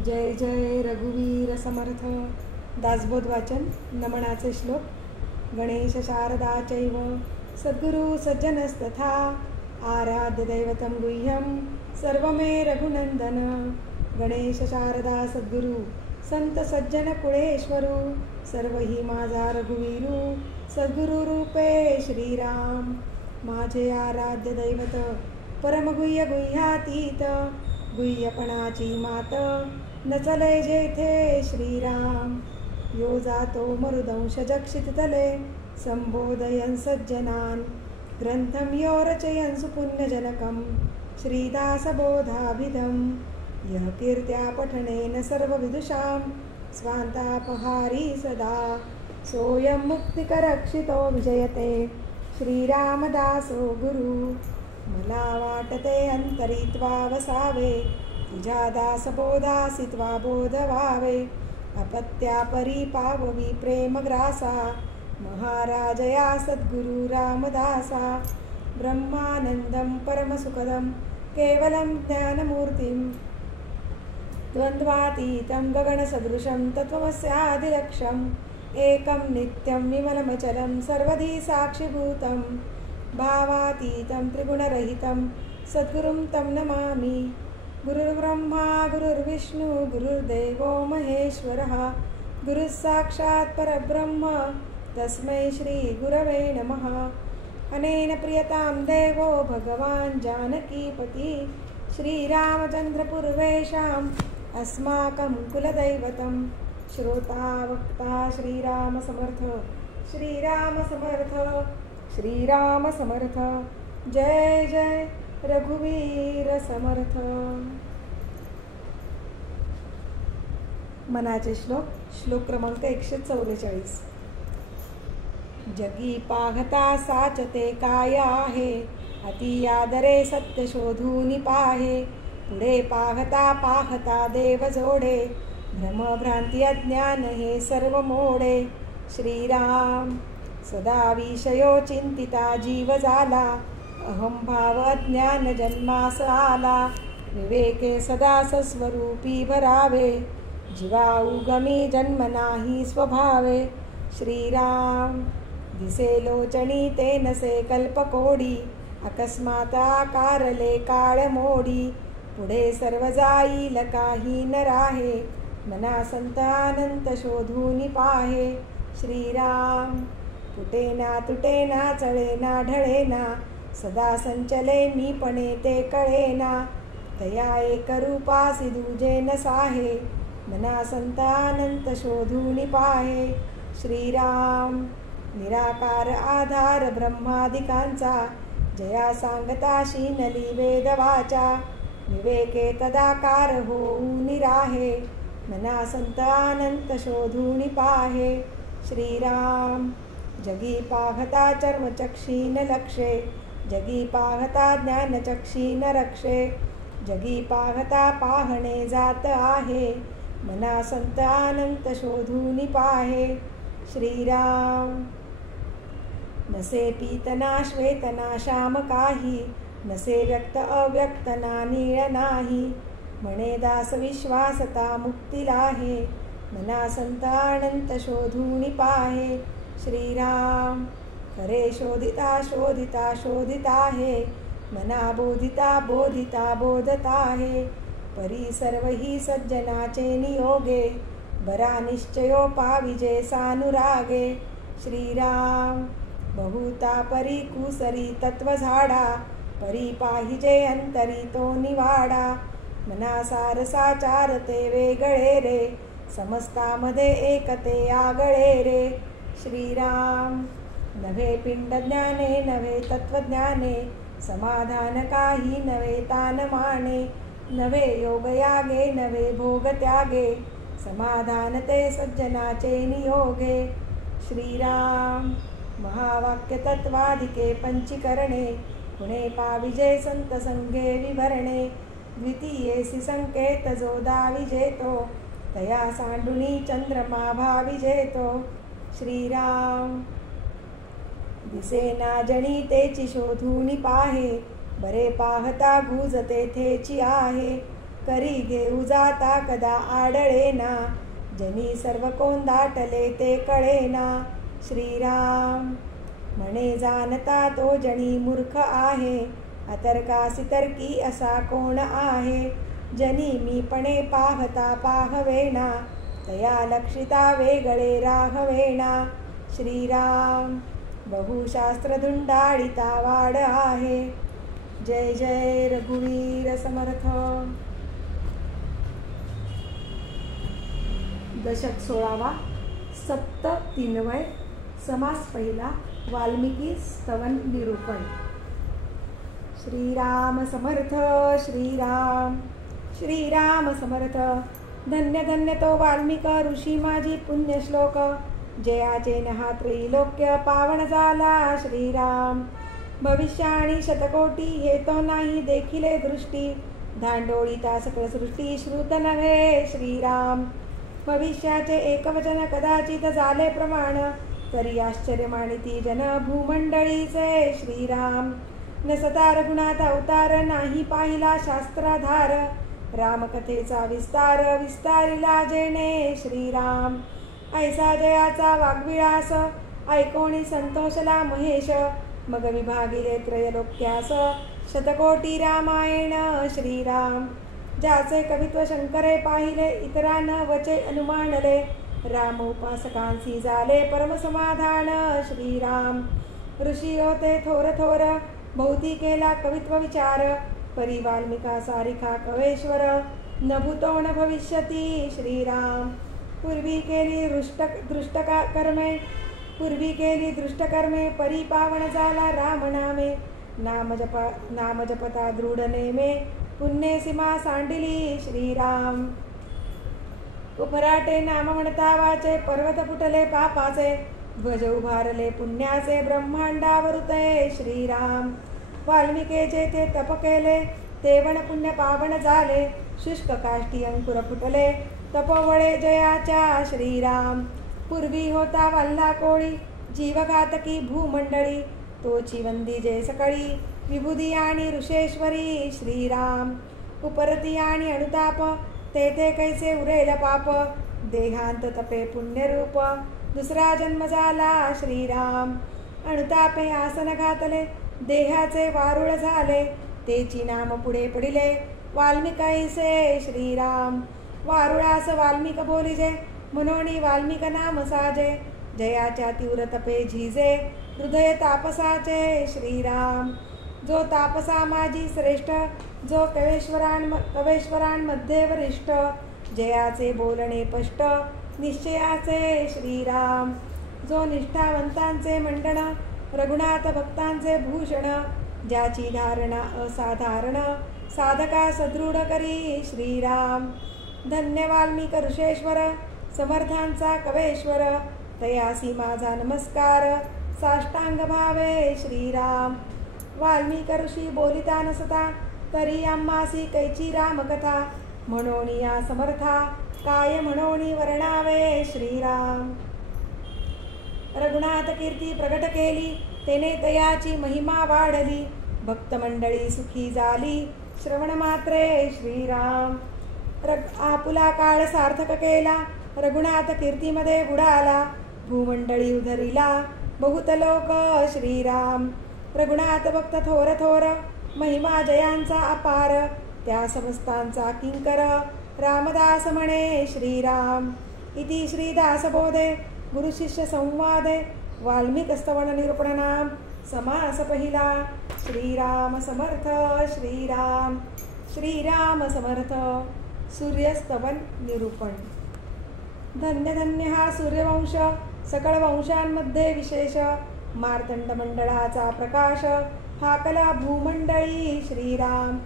जय जय रघुवीर समर्थ. दासबोध वाचन. नमनाचे श्लोक. गणेश शारदा चैव सद्गुरु सज्जनस्तथा आराध्य दैवतं गुह्यं सर्वमे रघुनंदन. गणेश शारदा सद्गुरु संत सज्जन कुळेश्वरू सर्व ही माझा रघुवीरू सद्गुरु रूपे श्रीराम. माझे आराध्य दैवत परमगुह्य गुह्यातीत गुह्यपणाची मात नचले जेथे श्रीराम. यो जातो मरुदंश जक्षिततले संबोधयन् सज्जनान् ग्रंथं यो रचयन् सुपुण्यजनकं श्रीदासबोधाभिधं. यः कीर्त्या पठनेन सर्वविदुषां स्वान्तापहारी सदा सोऽयं मुक्तिकरक्षितो विजयते श्रीरामदासो गुरु. मला वाटते अंतरित्वा वसावे तुझ्या दासबोधासित्वा बोध व्हावे. अपत्यापरी पाववी प्रेमग्रासा महाराजया सद्गुरु रामदासा. ब्रह्मानंदं परमसुखदं केवलं ज्ञानमूर्तिं द्वन्द्वातीतं गगनसदृशं तत्त्वमस्यादिलक्ष्यम् एकं नित्यं विमलमचलं सर्वधी साक्षिभूतं भावातीतं त्रिगुणरहितं सद्गुरुं तं नमामि. गुरुर्ब्रह्मा गुरुर्विष्णु गुरुर्देवो महेश्वरः गुरुः साक्षात् परब्रह्म तस्मै श्री गुरवे नमः. अनेन प्रियतां देवो भगवान् जानकीपति श्रीरामचन्द्रपूर्वेषाम् अस्माकं कुलदैवतं. श्रोता वक्ता श्रीराम समर्थ श्रीराम समर्थ श्रीराम समर्थ. जय जय रघुवीर समर्थ. मनाचे श्लोक. श्लोक क्रमांक 144. जगी पाहता साचते काय आहे अति आदरे सत्य शोधून पाहे. पुढे पाहता पाहता देव जोडे भ्रमभ्रांती अज्ञान हे सर्व मोडे. श्रीराम. सदा विषयो चिंतिता जीव झाला अहंभाव अज्ञान जन्मास आला. विवेके सदा सस्वरूपी भरावे जीवा उगमी जन्म नाही स्वभावे. श्रीराम. दिसे लोचनी ते नसे कल्पकोडी अकस्मात आकारले काळ मोडी. पुढे सर्व जाईल काही न राहे मना संत अनंत शोधून पाहे. श्रीराम. तुटेना तुटेना चळेना ढळेना सदा संचले मीपणे ते कळेना. तया एक रूपासी दुजे न साहे मना संत अनंत शोधून पाहे. श्रीराम. निराकार आधार ब्रह्मादिकांचा जया सांगता शीनली वेदवाचा. विवेके तदाकार होऊन राहे मना संत अनंत शोधून पाहे. श्रीराम. जगी पाहता चर्मचक्षी न लक्षे जगी पाहता ज्ञानचक्षी न रक्षे. जगी पाहता पाहणे जात आहे मना संत अनंत शोधून पाहे. श्रीराम. नसे पीतना श्वेतना श्याम काही नसे व्यक्त अव्यक्त ना नीळ नाही. म्हणे दास विश्वासता मुक्तीला आहे मना संत अनंत शोधून पाहे. श्रीराम. खरे शोधिता शोधिता शोधिता आहे मना बोधिता बोधिता बोधता आहे. परी सर्व ही सज्जनाचे नियोगे बरा निश्चयो पाविजे सानुरागे. श्रीराम. बहुता परी कुसरी तत्व झाडा परी पाहिजे अंतरी तो निवाडा. मना सारसाचार ते वेगळे रे समस्तामध्ये एकते आगळे रे. श्रीराम. नव्हे पिंड ज्ञाने नव्हे तत्वज्ञाने समाधान काही नव्हे तान माने. नव्हे योग यागे नव्हे भोग त्यागे समाधान ते सज्जनाचे नियोगे. श्रीराम. महावाक्य तत्वाधिके पंचीकरणे पुणे पाविजे संत संघे विभरणे. द्वितीयेसी संकेत जो दाविजेतो तया सांडुनी चंद्रमा भाविजेतो. श्रीराम. दिसेना जणी तेची शोधून पाहे बरे पाहता गुज तेथेची आहे. करी घेऊ जाता कदा आढळेना, जनी सर्व कोंदाटले ते कळेना. श्रीराम म्हणे जाणता तो जनी मूर्ख आहे, अतर्कासी तर्की असा कोण आहे. जनी मीपणे पाहता पाहवेना, तया लक्षिता वेगळे राहवेना. श्रीराम बहुशास्त्र धुंडाळिता वाड आहे. जय जय रघुवीर समर्थ. दशक 16वा. सप्त तीनवय. समास पहिला. वाल्मिकी स्तवन निरूपण. श्रीराम समर्थ. श्रीराम श्रीराम समर्थ. धन्य धन्य तो वाल्मिक ऋषी माझी पुण्यश्लोक, जयाचे नहा त्रैलोक्य पावन झाला. श्रीराम भविष्य आणि शतकोटी हे तो नाही देखिले दृष्टी, धांडोळीता सकळ सृष्टी श्रुत नव्हे. श्रीराम भविष्याचे एकवचन कदाचित झाले प्रमाण, तरी आश्चर्य मानिती जन भूमंडळीचे. श्रीराम नसता रघुनाथ अवतार, नाही पाहिला शास्त्राधार, रामकथेचा विस्तार विस्तारिला जेणे. श्रीराम ऐसा जयाचा वाग्विलास, ऐकोणी संतोषला महेश, मग विभागिले त्रैलोक्यास शतकोटी रामायण. श्रीराम ज्याचे कवित्व शंकरे पाहिले, इतरांना वचे अनुमानले, राम उपासकांसी झाले परमसमाधान. श्रीराम ऋषी होते थोर थोर, भोवती केला कवित्व विचार, परी वाल्मिका सारिखा कवेश्वर, न भूतो न भविष्यती. श्रीराम पूर्वी केली दृष्ट कर्मे, परी पावन झाला राम नामे, नाम जपता दृढ नेमे, पुण्ये सीमा सांडिली. श्रीराम उपराटे नाम म्हणता वाचे, पर्वत फुटले पापाचे, ध्वज उभारले पुण्याचे, ब्रह्मांडावरुते. श्रीराम वाल्मिकेचे ते तप केले, तेवण पुण्य पावन झाले, शुष्क काष्टी अंकुर फुटले, तपोवळे जयाच्या. श्रीराम पूर्वी होता वल्ला कोळी, जीवघातकी भूमंडळी, तोची वंदी जे सकळी, विभुधी आणि ऋषेश्वरी. श्रीराम उपरती आणि अनुताप, तेथे कैसे उरेल पाप, देहांत तपे पुण्यरूप, दुसरा जन्म झाला. श्रीराम अनुतापे आसन घातले, देहाचे वारुळ झाले, तेची नाम पुढे पडिले, वाल्मिकाईसे. श्रीराम वारुळास वाल्मिक बोलिजे, मनोनी वाल्मिक नाम साजे, जयाच्या तीव्र तपे झिजे, हृदय तापसाचे. श्रीराम जो तापसा माझी श्रेष्ठ, जो कवेश्वरांमध्ये वरिष्ठ, जयाचे बोलणे स्पष्ट निश्चयाचे. श्रीराम जो निष्ठावंतांचे मंडन, रघुनाथ भक्तांचे भूषण, ज्याची धारणा असाधारण, साधका सदृढ करी. श्रीराम धन्य वाल्मिक ऋषेश्वर, समर्थांचा कवेश्वर, तयासी माझा नमस्कार, साष्टांग भावे. श्रीराम वाल्मिक ऋषी बोलिता नसता, तरी आम्हासी कैची रामकथा, म्हणोनी या समर्था, काय म्हणोनी वर्णावे. श्रीराम रघुनाथ कीर्ती प्रगट केली, तेने तयाची महिमा वाढली, भक्तमंडळी सुखी झाली, श्रवण मात्रे. श्रीराम आपुला काळ सार्थक केला, रघुनाथ कीर्तीमध्ये बुडाला, भूमंडळी उधरिला बहुत लोक. श्रीराम रघुनाथ भक्त थोर थोर, महिमा जयांचा अपार, त्या समस्तांचा किंकर, रामदास म्हणे. श्रीराम इति श्रीदासबोधे गुरुशिष्य संवादे वाल्मिकस्तवन निरूपणनाम समास पहिला. श्रीराम समर्थ. श्रीराम श्रीराम समर्थ. सूर्यस्तवन निरूपण. धन्य धन्य हा सूर्यवंश, सकळ वंशांमध्ये विशेष, मार्तंड मंडळाचा प्रकाश, हाकला भूमंडळी. श्रीराम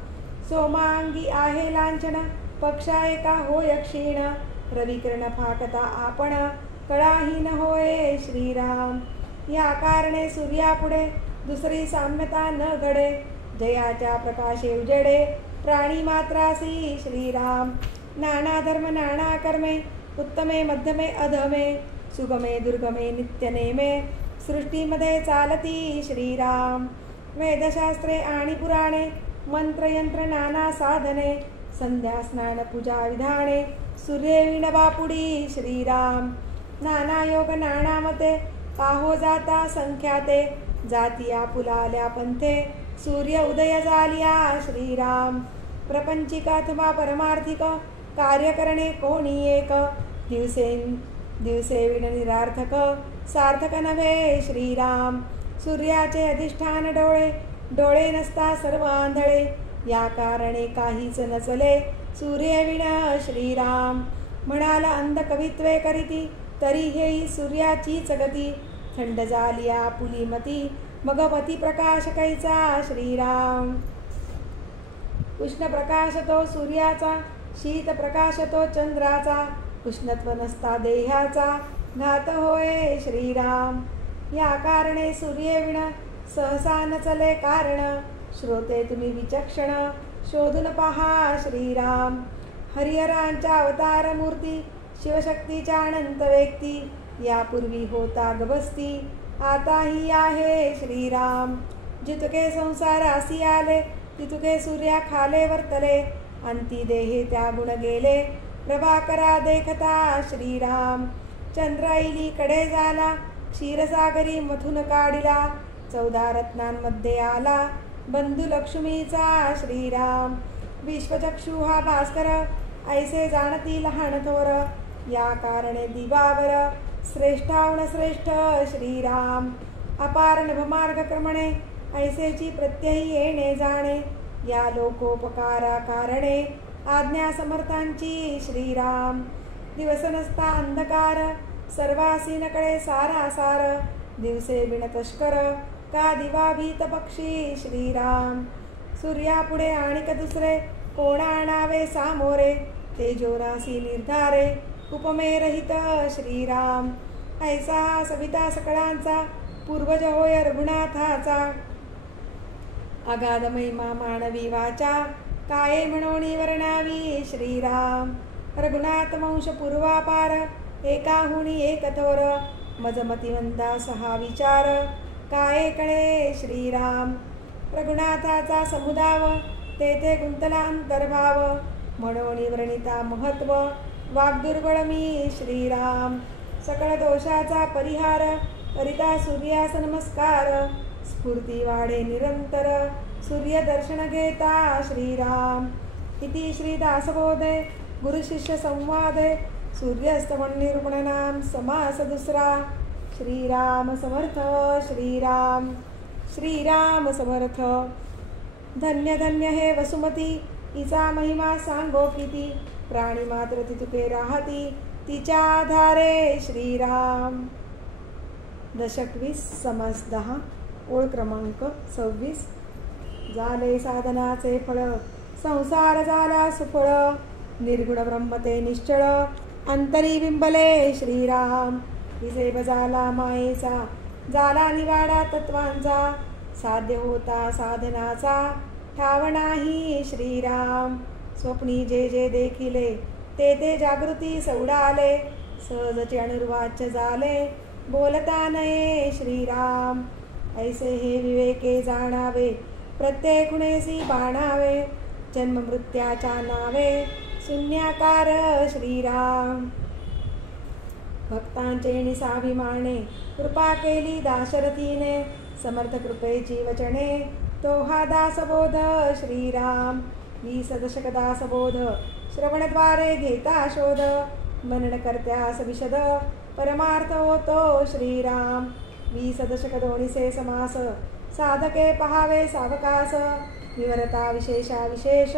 सोमांगी आहे लांछन, पक्षा एका होय क्षीण, रविकिरण फाकता आपण, कळाहीन होय. श्रीराम या कारणे सूर्यापुढे दुसरी साम्यता न घडे, जयाच्या प्रकाशे उजेडे प्राणी मात्रासी. श्रीराम नाना धर्म नाना कर्मे, उत्तमे मध्यमे अधमे, सुगमे दुर्गमे नित्यनेमे, सृष्टीमध्ये चालती. श्रीराम वेदशास्त्रे आणि पुराणे, मंत्रयंत्र नाना साधने, संध्या स्नान पूजा विधाने सूर्ये विण बापुडी श्रीराम. नाना योग नाना मते पाहो जाता संख्याते जाती आपुलाल्या पंथे सूर्य उदय झालिया श्रीराम. प्रपंचिक अथवा परमार्थिक कार्य करणे कोणी एक दिवसे विण निरार्थक सार्थक नव्हे श्रीराम. सूर्याचे अधिष्ठान डोळे डोळे नसता सर्व आंधळे या कारणे काहीच नचले सूर्य विण श्रीराम. म्हणाला अंध कवित्वे करीती तरी हेही सूर्याचीच गती थंड झाली आपुली मती मग पती प्रकाश कैचा श्रीराम. उष्ण प्रकाश तो सूर्याचा शीत प्रकाश तो चंद्राचा उष्णत्व नसता देहाचा घात होय श्रीराम. या कारणे सूर्ये विण सहसा नचले कारण श्रोते तुम्ही विचक्षण शोधून पहा श्रीराम. हरिहरांच्या अवतार मूर्ती शिवशक्तीच्या अनंत व्यक्ती यापूर्वी होता गबस्ती आताही आहे श्रीराम. जितके संसारासी आले तितके सूर्या खाले वर्तले अंती देहे त्या गुण गेले प्रभाकरा देखता श्रीराम. चंद्राईली कडे झाला क्षीरसागरी मथून काढिला 14 रत्नांमध्ये आला बंधू लक्ष्मीचा श्रीराम. विश्वचक्षु हा भास्कर ऐसे जाणती लहान थोर या कारणे दिवावर श्रेष्ठावण श्रेष्ठ श्रीराम. अपार नभमार्ग क्रमणे ऐसेची प्रत्ययी येणे जाणे या लोकोपकारा कारणे आज्ञा समर्थांची श्रीराम. दिवस नसता अंधकार सर्वासी नकळे सारा सार दिवसे विण तस्कर का दिवा भीत पक्षी श्रीराम. सूर्यापुढे आणिक दुसरे कोणा आणावे सामोरे तेजोरासी निर्धारे उपमे रहित श्रीराम. ऐसा सविता सकळांचा पूर्वज होय रघुनाथाचा अगाध महिमा मानवी वाचा काये म्हणोनी वर्णावी श्रीराम. रघुनाथ वंश पूर्वापार एकाहुनी एक थोर मजमतिवंदा सहा विचार काये कळे श्रीराम. रघुनाथाचा समुदाव तेथे गुंतला अंतर्भाव म्हणून व्रणिता महत्व वाग्दुर्बळ मी श्रीराम. सकळ दोषाचा परिहार करिता सूर्यास नमस्कार स्फूर्ती वाढे निरंतर सूर्य दर्शन घेता श्रीराम. इति श्री दासबोधे गुरुशिष्य संवादे सूर्यास्तमन निरूपण नाम समास दुसरा. श्रीराम समर्थ श्रीराम श्रीराम समर्थ. धन्य धन्य हे वसुमती हिचा महिमा सांगो किती प्राणी मात्र तितुके राहती तिच्या आधारे श्रीराम. दशक 20 समास 10 ओळ क्रमांक 26. झाले साधनाचे फळ संसार झाला सुफळ निर्गुण ब्रह्मते निश्चळ अंतरी बिंबले श्रीराम. हिसेब झाला मायेचा झाला निवाडा तत्वांचा साध्य होता साधनाचा ठाव नाही श्रीराम. स्वप्नी जे जे देखिले ते ते जागृती सौडाले सहजचे अनुर्वाच्य झाले बोलता नये श्रीराम. ऐसे हे विवेके जाणावे प्रत्येक गुणेसी बाणावे जन्म मृत्याच्या नावे शून्याकार श्रीराम. भक्तांचे निसाभिमाने कृपा केली दाशरथीने समर्थ कृपेची वचने तो हा दासबोध श्रीराम. 20 दशक दासबोध श्रवणद्वारे घेता शोध मनन करत्यास विशद परमार्थ होतो श्रीराम. 20 दशक दोन्हीचे समास साधके पहावे सावकास विवरता विशेषा विशेष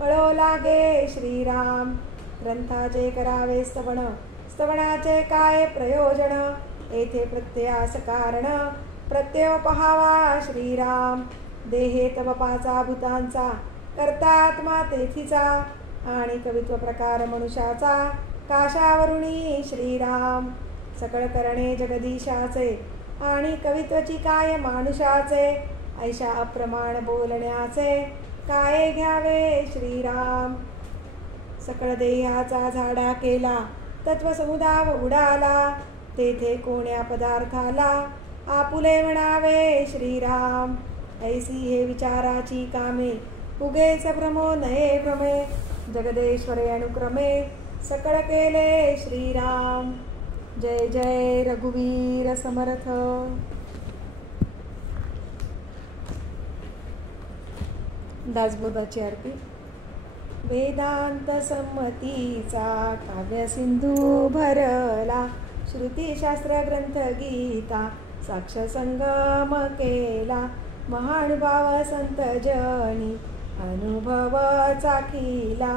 कळो लागे श्रीराम. ग्रंथाचे करावे स्तवन स्तवनाचे काय प्रयोजन येथे प्रत्ययास कारण प्रत्यय पहावा श्रीराम. देहे तव पाचा भूतांचा कर्तात्मा तेथीचा आणि कवित्व प्रकार मनुष्याचा काशावरुणी श्रीराम. सकळ करणे जगदीशाचे आणि कवित्वची काय मानुषाचे ऐशा अप्रमाण बोलण्याचे काय घ्यावे श्रीराम. सकळ देहाचा झाडा केला तत्वसमुदाव उडाला तेथे कोण्या पदार्थाला आपुले म्हणावे श्रीराम. ऐसी हे विचाराची कामे उगेच भ्रमो नये भ्रमे जगदेश्वरे अनुक्रमे सकळ केले श्रीराम. जय जय रघुवीर समर्थ. दासबोधाची आरती. वेदांत संमतीचा काव्यसिंधू भरला, श्रुतीशास्त्र ग्रंथ गीता साक्ष संगम केला. महानुभाव संत जनी अनुभव चाखिला,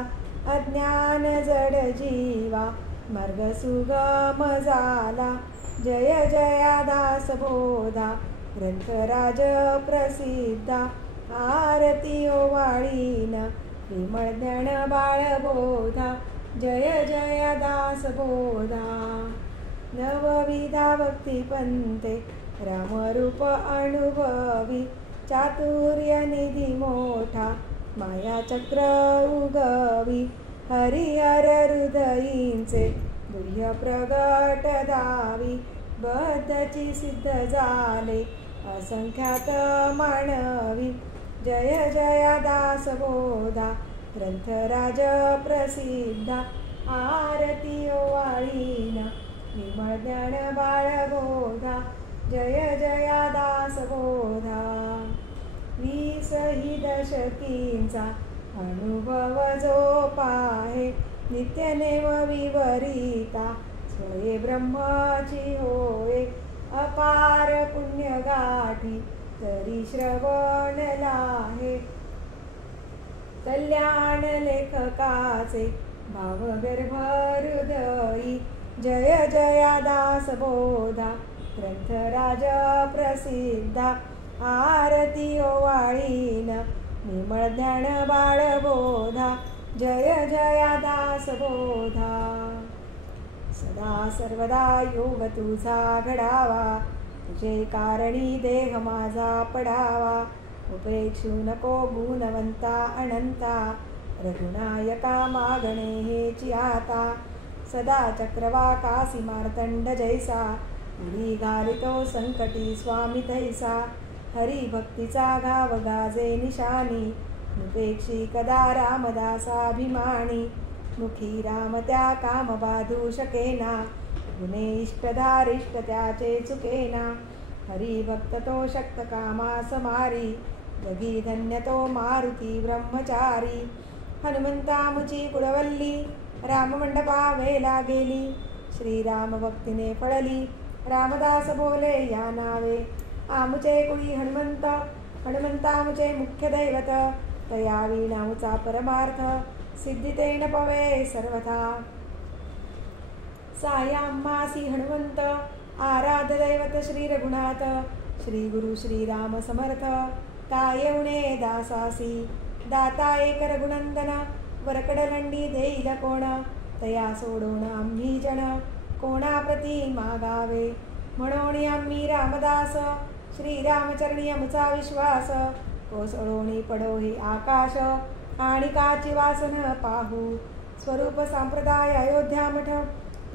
अज्ञान जड जीवा मार्ग सुगम झाला. जय जया दास बोधा ग्रंथराज प्रसिद्धा, आरती ओवाळीन विमळ ज्ञान बाळबोधा. जय जय दास बोधा. नवविधा भक्ती पंथे रामरूप अनुभवी, चातुर्य निधी मोठा माया चक्र उगवी. हरिहर हृदयींचे गुह्य प्रगट दावी, बद्धची सिद्ध झाले असंख्यात मानवी. जय जया दास बोधा ग्रंथराज प्रसिद्धा, आरती ओवाळीन विमळ ज्ञान बाळबोधा. जय जया दास बोधा. 20 ही दशकींचा अनुभव जो पाहे, नित्यनेम विवरिता स्वये ब्रह्माची होय. अपार पुण्य गाठी तरी श्रवण लाहे, कल्याण लेखकाचे भावगर्भ हृदयी. जय जया दास बोधा ग्रंथराज प्रसिद्धा, आरती ओवाळीन विमळ ज्ञान बाळबोधा. जय जया दास बोधा. सदा सर्वदा योग तुझा घडावा, तुझे कारणी देह माझा पडावा. उपेक्षू नको गुणवंता अनंता, रघुनायका मागणे हेची आता. सदा चक्रवाकासी मार्तंड जैसा, उडी घालितो संकटी स्वामी तैसा. हरिभक्तीचा घाव गाजे निशानी, निपेक्षी कदा रामदासाभिमानी. मुखी राम त्या काम बाधू शकेना, गुणे इष्टधारिष्ट त्याचे चुकेना. हरिभक्त तो शक्त कामास मारी, जगी धन्य तो मारुती ब्रह्मचारी. हनुमंतामुची कुळवल्ली राममंडपा वेला गेली, श्रीराम भक्तीने पळली रामदास बोले या नावे. आमुचे कुळी हनुमंत हनुमंतामुचे मुख्य दैवत, तयावी नामुचा परमार्थ सिद्धितेन पवे सर्वथा. सायाम्मासी हनुमंत आराध दैवत श्री रघुनाथ, श्री गुरु श्रीराम समर्थ कायवणे दासासी. दाता एक रघुनंदन वरकडलंडी देईल कोण, तया सोडून आम्ही जन कोणाप्रती मागावे. म्हणून आम्ही रामदास श्रीरामचरणी आमचा विश्वास, कोसळोणी पडो हे आकाश आणि काची वासन पाहू. स्वरूप संप्रदाय अयोध्या मठ,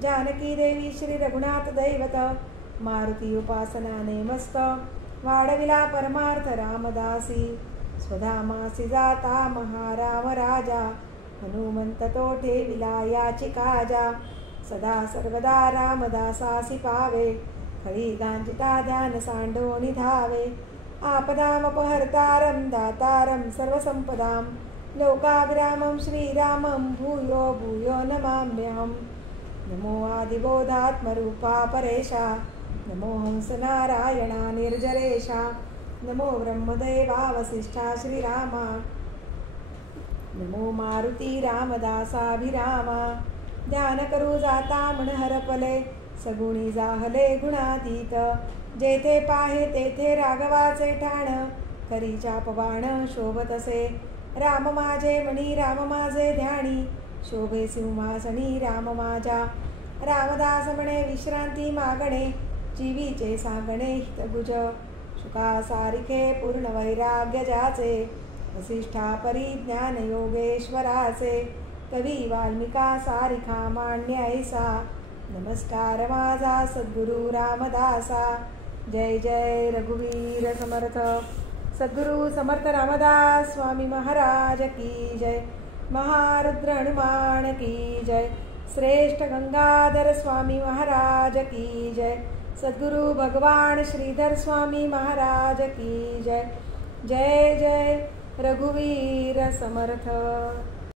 जानकी देवी श्री रघुनाथ दैवत. मारुती उपासनाने मस्त वाढविला परमार्थ रामदासी. स्वधामासी जाता महाराम राजा, हनुमंत तो ठेविला याची काजा. सदा सर्वदा रामदासासी पावे, खळी गांजिता ध्यान सांडोनी धावे. आपदामपहर्तारं दातारं सर्वसंपदां, लोकाभिरामं श्रीरामं भूयो भूयो नमाम्यहम्. नमो आदिबोधात्मरूपा परेशा, नमो हंसनारायणा निर्जरेशा. नमो ब्रह्मदेवा वसिष्ठा श्रीरामा, नमो मारुती रामदासाभिरामा. ध्यान करू जाता मन हरपले, सगुणी जाहले गुणातीत. जेथे पाहे तेथे राघवाचे ठाण, करी चापबाण शोभतसे. राम माझे मणी राम माझे ध्यानी, शोभे सिंहासनी राम माझ्या. रामदास म्हणे विश्रांती मागणे, जीवीचे सांगणे हितगुज. शुका सारिखे पूर्ण वैराग्य ज्याचे, वसिष्ठा परिज्ञान योगेश्वराचे. कवी वाल्मिका सारिखा मान्य ऐसा, नमस्कार माझा सद्गुरु रामदासा. जय जय रघुवीर समर्थ. सद्गुरु समर्थ रामदास स्वामी महाराज की जय। महारुद्र हनुमान की जय। श्रेष्ठ गंगाधर स्वामी महाराज की जय। सद्गुरु भगवान श्रीधर स्वामी महाराज की जय। जय जय रघुवीर समर्थ।